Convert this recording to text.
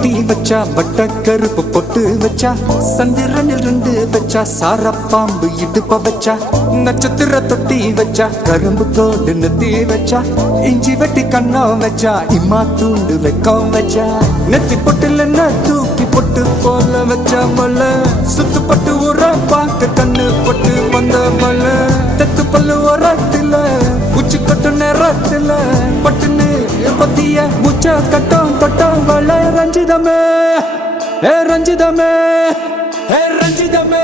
கட்டி வச்சா வட்ட கருப்பு பொட்டு வச்சா சந்திரனில் ரெண்டு வச்சா சார பாம்பு இடுப்ப வச்சா நட்சத்திர தொட்டி வச்சா கரும்பு தோடு நெத்தி வச்சா இஞ்சி வெட்டி கண்ணம் வச்சா இம்மா தூண்டு வெக்கம் வச்சா நெத்தி பொட்டுல தூக்கி பொட்டு போல வச்சா மல சுத்து பட்டு உர பார்க்க கண்ணு பொட்டு வந்த மல தெத்து பல்லு உரத்துல உச்சி கட்டு நேரத்துல பட்டுன்னு பத்திய முச்ச கட்டம் தொட்டம் வள ரஞ்சிதமே ரஞ்சிதமே ரஞ்சிதமே